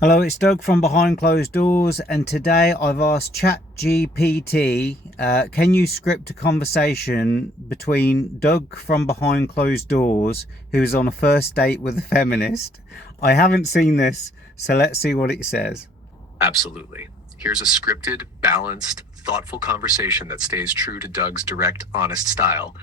Hello, it's Doug from Behind Closed Doors, and today I've asked ChatGPT, can you script a conversation between Doug from Behind Closed Doors, who is on a first date with a feminist? I haven't seen this, so let's see what it says. Absolutely. Here's a scripted, balanced, thoughtful conversation that stays true to Doug's direct, honest style,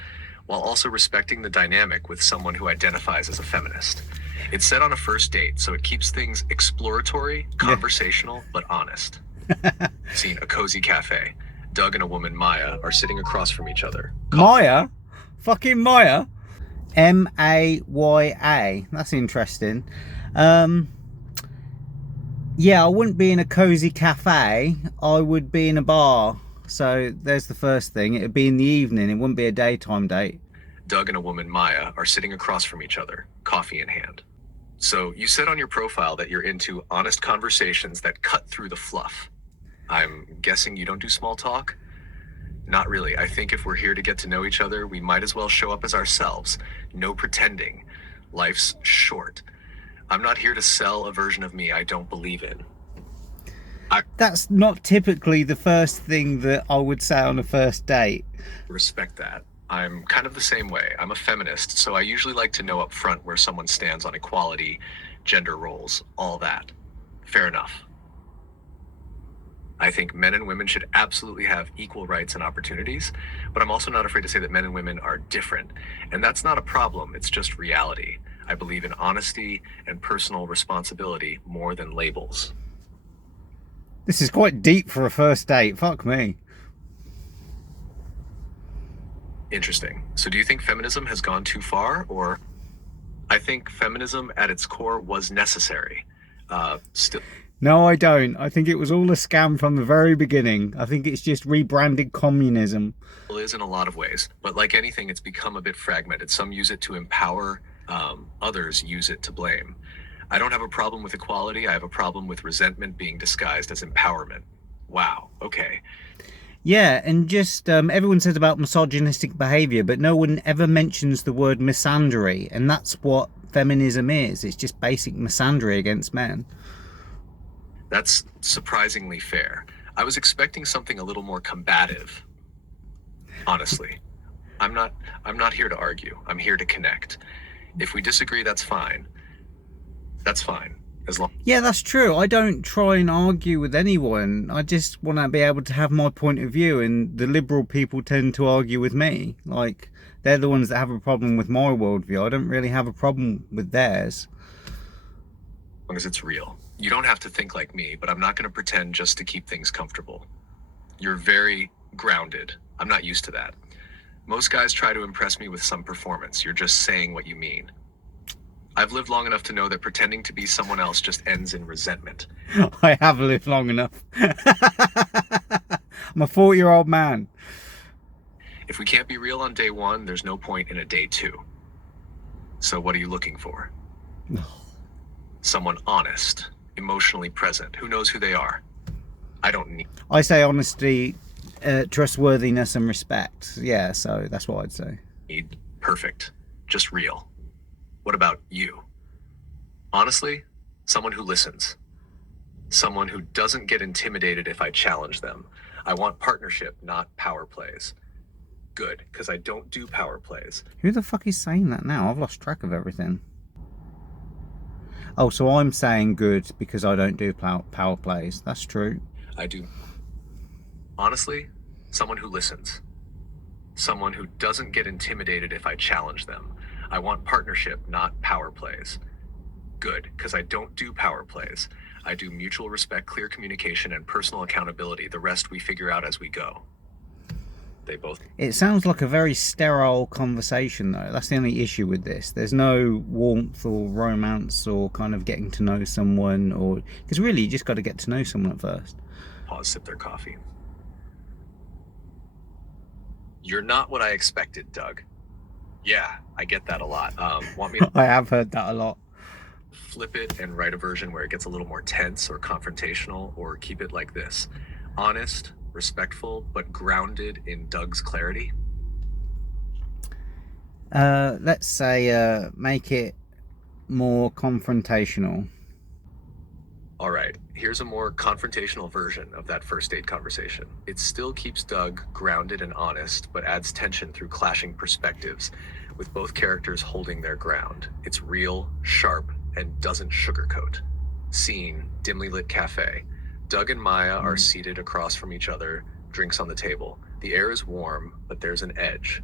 while also respecting the dynamic with someone who identifies as a feminist. It's set on a first date, so it keeps things exploratory, Yeah. conversational, but honest. Scene: a cozy cafe. Doug and a woman, Maya, are sitting across from each other. Maya? Fucking Maya? Maya. That's interesting. Yeah, I wouldn't be in a cozy cafe. I would be in a bar. So there's the first thing. It'd be in the evening. It wouldn't be a daytime date. Doug and a woman, Maya, are sitting across from each other, coffee in hand. So you said on your profile that you're into honest conversations that cut through the fluff. I'm guessing you don't do small talk? Not really. I think if we're here to get to know each other, we might as well show up as ourselves. No pretending. Life's short. I'm not here to sell a version of me I don't believe in. That's not typically the first thing that I would say on a first date. Respect that. I'm kind of the same way. I'm a feminist, so I usually like to know up front where someone stands on equality, gender roles, all that. Fair enough. I think men and women should absolutely have equal rights and opportunities, but I'm also not afraid to say that men and women are different. And that's not a problem, it's just reality. I believe in honesty and personal responsibility more than labels. This is quite deep for a first date. Fuck me. Interesting. So do you think feminism has gone too far, or? I think feminism at its core was necessary. Still No, I don't. I think it was all a scam from the very beginning. I think it's just rebranded communism. is in a lot of ways, but like anything, it's become a bit fragmented. Some use it to empower, others use it to blame. I don't have a problem with equality. I have a problem with resentment being disguised as empowerment. Wow. Okay. Yeah, and just everyone says about misogynistic behaviour, but no one ever mentions the word misandry, and that's what feminism is. It's just basic misandry against men. That's surprisingly fair. I was expecting something a little more combative. Honestly, I'm not here to argue. I'm here to connect. If we disagree, that's fine. That's fine. As long Yeah, that's true. I don't try and argue with anyone. I just want to be able to have my point of view, and the liberal people tend to argue with me. Like, they're the ones that have a problem with my worldview. I don't really have a problem with theirs. as it's real. You don't have to think like me, but I'm not going to pretend just to keep things comfortable. You're very grounded. I'm not used to that. Most guys try to impress me with some performance. You're just saying what you mean. I've lived long enough to know that pretending to be someone else just ends in resentment. I have lived long enough. I'm a 40-year-old man. If we can't be real on day one, there's no point in a day two. So what are you looking for? Someone honest, emotionally present, who knows who they are. I don't I say honesty, trustworthiness, and respect. Yeah, so that's what I'd say. need perfect, just real. What about you? Honestly, someone who listens. Someone who doesn't get intimidated if I challenge them. I want partnership, not power plays. Good, because I don't do power plays. Who the fuck is saying that now? I've lost track of everything. Oh, so I'm saying good because I don't do power plays. That's true. I do. Honestly, someone who listens. Someone who doesn't get intimidated if I challenge them. I want partnership, not power plays. Good, because I don't do power plays. I do mutual respect, clear communication, and personal accountability. The rest we figure out as we go. They both. It sounds like a very sterile conversation, though. That's the only issue with this. There's no warmth or romance or kind of getting to know someone, or because really you just got to get to know someone at first. Pause, sip their coffee. You're not what I expected, Doug. Yeah, I get that a lot. Want me to I have heard that a lot. flip it and write a version where it gets a little more tense or confrontational, or keep it like this: honest, respectful, but grounded in Doug's clarity? Let's say make it more confrontational. All right, here's a more confrontational version of that first date conversation. It still keeps Doug grounded and honest, but adds tension through clashing perspectives, with both characters holding their ground. It's real, sharp, and doesn't sugarcoat. Scene, dimly lit cafe. Doug and Maya are seated across from each other, drinks on the table. The air is warm, but there's an edge.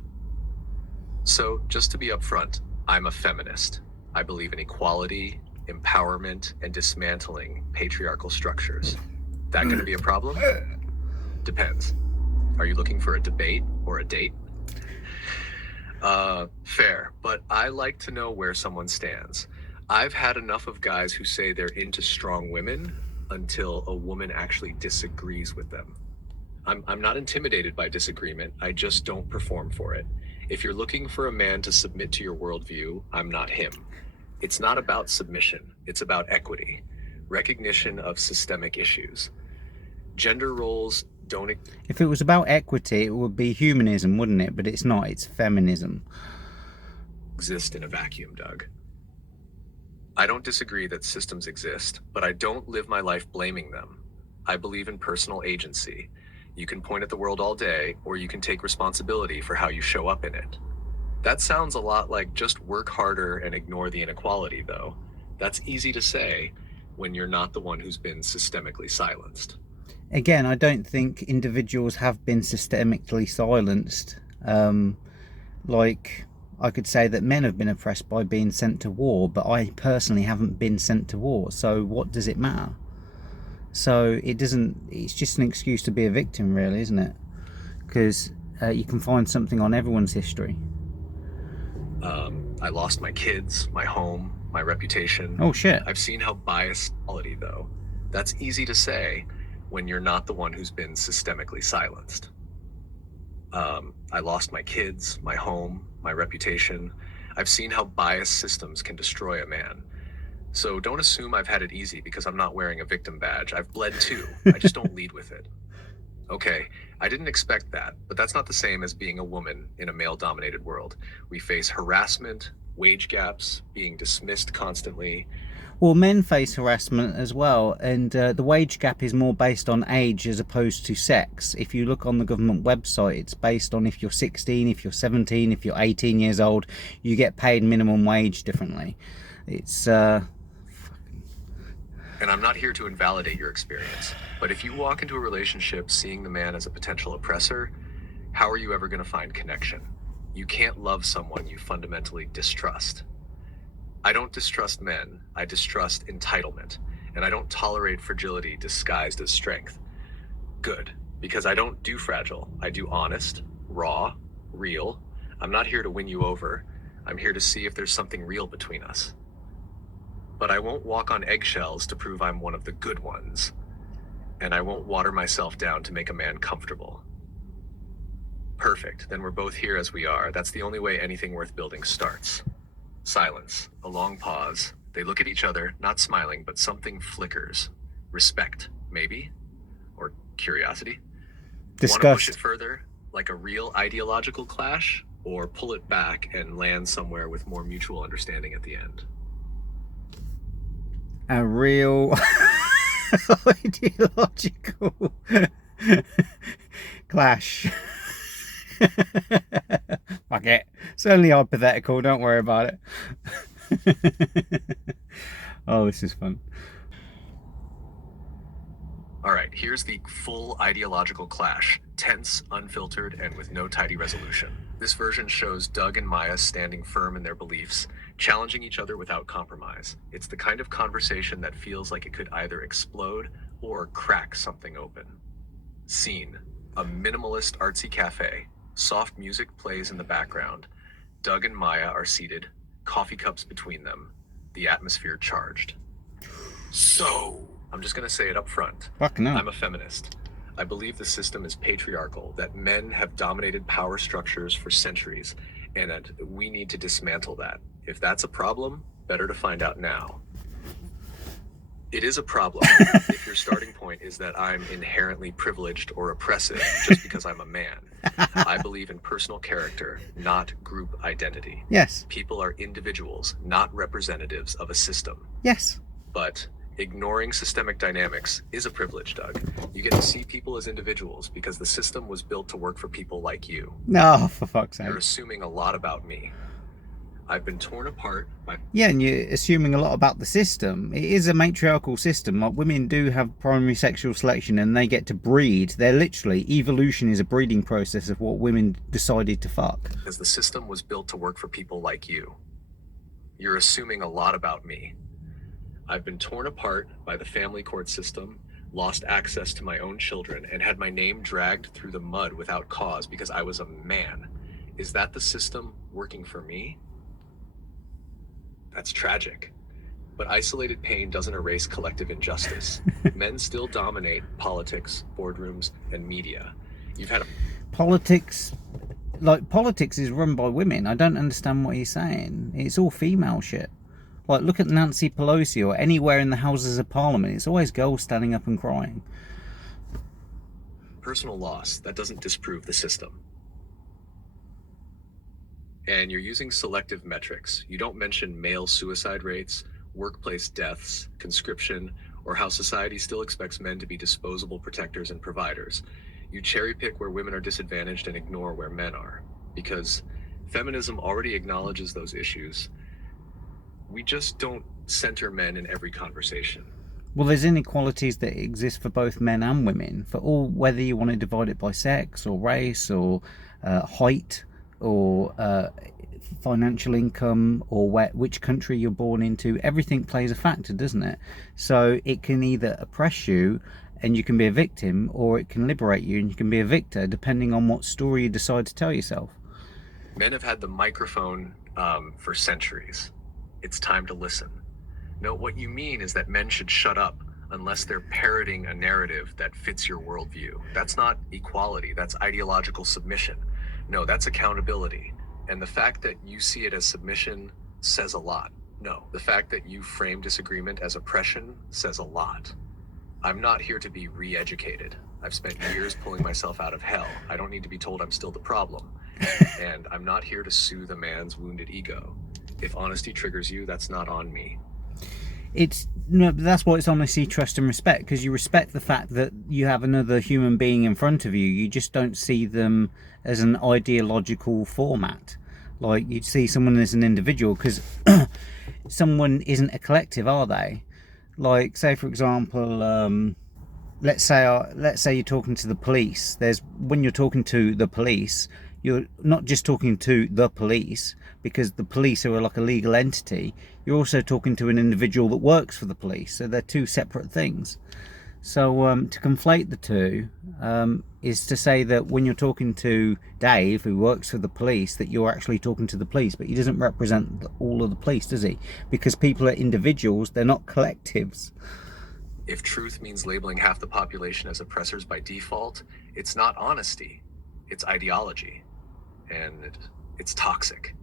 So, just to be upfront, I'm a feminist. I believe in equality, empowerment, and dismantling patriarchal structures. That gonna be a problem? Depends. Are you looking for a debate or a date? Fair, but I like to know where someone stands. I've had enough of guys who say they're into strong women until a woman actually disagrees with them. I'm not intimidated by disagreement, I just don't perform for it. If you're looking for a man to submit to your worldview, I'm not him. It's not about submission, it's about equity, recognition of systemic issues. Gender roles don't If it was about equity, it would be humanism, wouldn't it? But it's not, it's feminism. exist in a vacuum, Doug. I don't disagree that systems exist, but I don't live my life blaming them. I believe in personal agency. You can point at the world all day, or you can take responsibility for how you show up in it. That sounds a lot like just work harder and ignore the inequality, though. That's easy to say when you're not the one who's been systemically silenced. Again, I don't think individuals have been systemically silenced. Like, I could say that men have been oppressed by being sent to war, but I personally haven't been sent to war, so what does it matter? So it doesn't, it's just an excuse to be a victim, really, isn't it? Because you can find something on everyone's history. I lost my kids, my home, my reputation. Oh shit. I've seen how biased quality, though. That's easy to say when you're not the one who's been systemically silenced. I lost my kids, my home, my reputation. I've seen how biased systems can destroy a man. So don't assume I've had it easy because I'm not wearing a victim badge. I've bled too. I just don't lead with it. Okay, I didn't expect that, but that's not the same as being a woman in a male-dominated world. We face harassment, wage gaps, being dismissed constantly. Well, men face harassment as well, and the wage gap is more based on age as opposed to sex. If you look on the government website, it's based on if you're 16, if you're 17, if you're 18 years old, you get paid minimum wage differently. It's And I'm not here to invalidate your experience, but if you walk into a relationship seeing the man as a potential oppressor, how are you ever going to find connection? You can't love someone you fundamentally distrust. I don't distrust men, I distrust entitlement, and I don't tolerate fragility disguised as strength. Good, because I don't do fragile. I do honest, raw, real. I'm not here to win you over. I'm here to see if there's something real between us. But I won't walk on eggshells to prove I'm one of the good ones. And I won't water myself down to make a man comfortable. Perfect, then we're both here as we are. That's the only way anything worth building starts. Silence, a long pause. They look at each other, not smiling, but something flickers. Respect, maybe? Or curiosity? Want to push it disgust. further, like a real ideological clash? Or pull it back and land somewhere with more mutual understanding at the end? A real ideological clash. Fuck it. It's only hypothetical, don't worry about it. Oh, this is fun. All right, here's the full ideological clash. Tense, unfiltered, and with no tidy resolution. This version shows Doug and Maya standing firm in their beliefs, challenging each other without compromise. It's the kind of conversation that feels like it could either explode or crack something open. Scene, a minimalist artsy cafe. Soft music plays in the background. Doug and Maya are seated, coffee cups between them, the atmosphere charged. So, I'm just gonna say it up front. Fucking hell. I'm a feminist. I believe the system is patriarchal, that men have dominated power structures for centuries, and that we need to dismantle that. If that's a problem, better to find out now. It is a problem if your starting point is that I'm inherently privileged or oppressive just because I'm a man. I believe in personal character, not group identity. Yes. People are individuals, not representatives of a system. Yes. But Ignoring systemic dynamics is a privilege, Doug. You get to see people as individuals because the system was built to work for people like you. No, for fuck's You're sake. assuming a lot about me. I've been torn apart by... Yeah, and you're assuming a lot about the system. It is a matriarchal system. Like, women do have primary sexual selection and they get to breed. They're literally, evolution is a breeding process of what women decided to fuck. Because the system was built to work for people like you. You're assuming a lot about me. I've been torn apart by the family court system, lost access to my own children, and had my name dragged through the mud without cause because I was a man. Is that the system working for me? That's tragic. But isolated pain doesn't erase collective injustice. Men still dominate politics, boardrooms, and media. You've had a... Politics, like, politics is run by women. I don't understand what he's saying. It's all female shit. Like, look at Nancy Pelosi or anywhere in the Houses of Parliament. It's always girls standing up and crying. personal loss. That doesn't disprove the system. And you're using selective metrics. You don't mention male suicide rates, workplace deaths, conscription, or how society still expects men to be disposable protectors and providers. You cherry pick where women are disadvantaged and ignore where men are. Because feminism already acknowledges those issues. We just don't center men in every conversation. Well, there's inequalities that exist for both men and women, for all, whether you want to divide it by sex or race or height or financial income or which country you're born into. Everything plays a factor, doesn't it? So it can either oppress you and you can be a victim, or it can liberate you and you can be a victor, depending on what story you decide to tell yourself. Men have had the microphone for centuries. It's time to listen. No, what you mean is that men should shut up unless they're parroting a narrative that fits your worldview. That's not equality, that's ideological submission. No, that's accountability. And the fact that you see it as submission says a lot. No, the fact that you frame disagreement as oppression says a lot. I'm not here to be re-educated. I've spent years pulling myself out of hell. I don't need to be told I'm still the problem. And I'm not here to soothe a man's wounded ego. If honesty triggers you, that's not on me. It's no, that's why it's honesty, trust, and respect, because you respect the fact that you have another human being in front of you. You just don't see them as an ideological format. Like, you see someone as an individual, because someone isn't a collective, are they? Like, say for example, let's say you're talking to the police. When you're talking to the police, you're not just talking to the police, because the police are like a legal entity. You're also talking to an individual that works for the police, so they're two separate things. So to conflate the two is to say that when you're talking to Dave, who works for the police, that you're actually talking to the police, but he doesn't represent all of the police, does he? Because people are individuals, they're not collectives. If truth means labeling half the population as oppressors by default, it's not honesty, it's ideology. And it's toxic.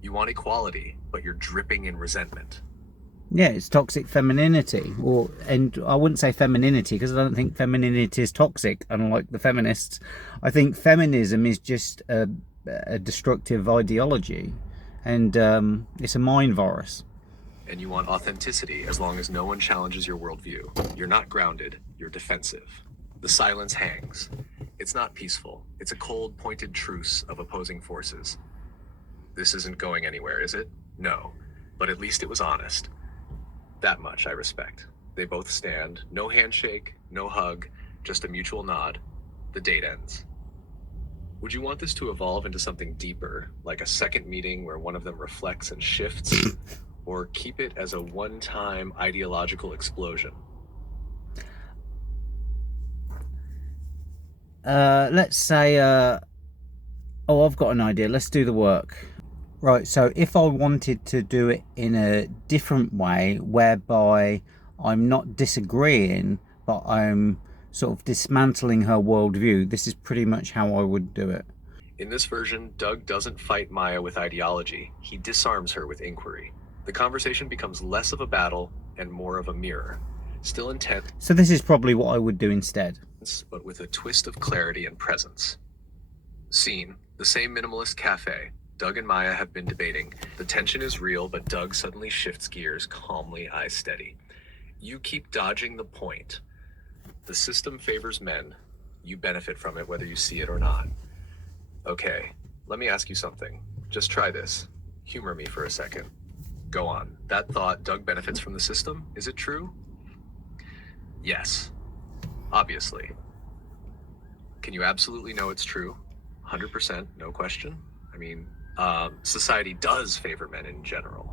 You want equality, but you're dripping in resentment. Yeah, it's toxic femininity. And I wouldn't say femininity, because I don't think femininity is toxic, unlike the feminists. I think feminism is just a destructive ideology, and it's a mind virus. And you want authenticity as long as no one challenges your worldview. You're not grounded, you're defensive. The silence hangs. It's not peaceful. It's a cold, pointed truce of opposing forces. This isn't going anywhere, is it? No. But at least it was honest. That much I respect. They both stand. No handshake, no hug, just a mutual nod. The date ends. Would you want this to evolve into something deeper, like a second meeting where one of them reflects and shifts? Or keep it as a one-time ideological explosion? Let's say, oh, I've got an idea. Let's do the work. Right, so if I wanted to do it in a different way, whereby I'm not disagreeing, but I'm sort of dismantling her worldview, this is pretty much how I would do it. In this version, Doug doesn't fight Maya with ideology. He disarms her with inquiry. The conversation becomes less of a battle and more of a mirror. Still intense. So this is probably what I would do instead. But with a twist of clarity and presence. Scene, the same minimalist cafe. Doug and Maya have been debating. The tension is real, but Doug suddenly shifts gears, calmly, eyes steady. You keep dodging the point. The system favors men. You benefit from it whether you see it or not. Okay, let me ask you something. Just try this. Humor me for a second. Go on. That thought, Doug benefits from the system, is it true? Yes, obviously. Can you absolutely know it's true? 100%, no question. I mean, society does favor men in general.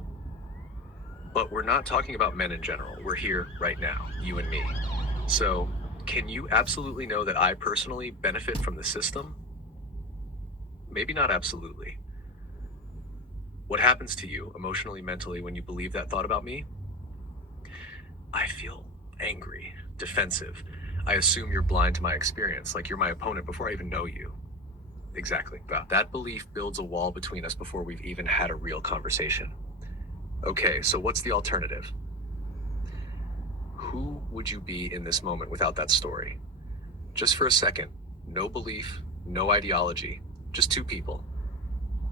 But we're not talking about men in general. We're here right now, you and me. So, can you absolutely know that I personally benefit from the system? Maybe not absolutely. What happens to you emotionally, mentally, when you believe that thought about me? I feel angry, defensive. I assume you're blind to my experience, like you're my opponent before I even know you. Exactly. That belief builds a wall between us before we've even had a real conversation. Okay, so what's the alternative? Who would you be in this moment without that story? Just for a second. No belief, no ideology, just two people.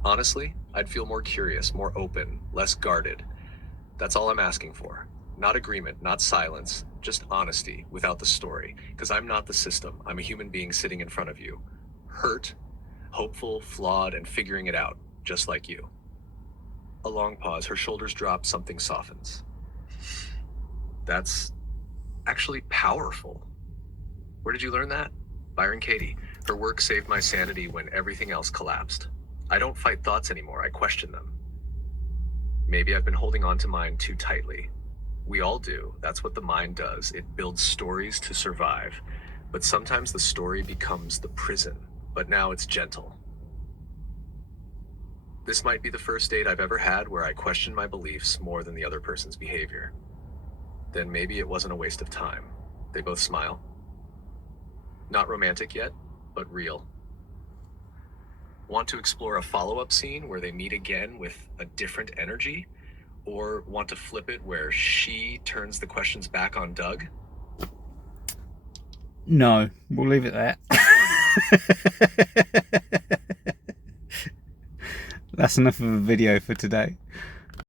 Honestly, I'd feel more curious, more open, less guarded. That's all I'm asking for. Not agreement, not silence, just honesty without the story. Because I'm not the system. I'm a human being sitting in front of you. Hurt, hopeful, flawed, and figuring it out, just like you. A long pause, her shoulders drop, something softens. That's actually powerful. Where did you learn that? Byron Katie. Her work saved my sanity when everything else collapsed. I don't fight thoughts anymore, I question them. Maybe I've been holding on to mine too tightly. We all do. That's what the mind does. It builds stories to survive. But sometimes the story becomes the prison. But now it's gentle. This might be the first date I've ever had where I question my beliefs more than the other person's behavior. Then maybe it wasn't a waste of time. They both smile. Not romantic yet, but real. Want to explore a follow-up scene where they meet again with a different energy? Or want to flip it where she turns the questions back on Doug? No, we'll leave it there. That's enough of a video for today.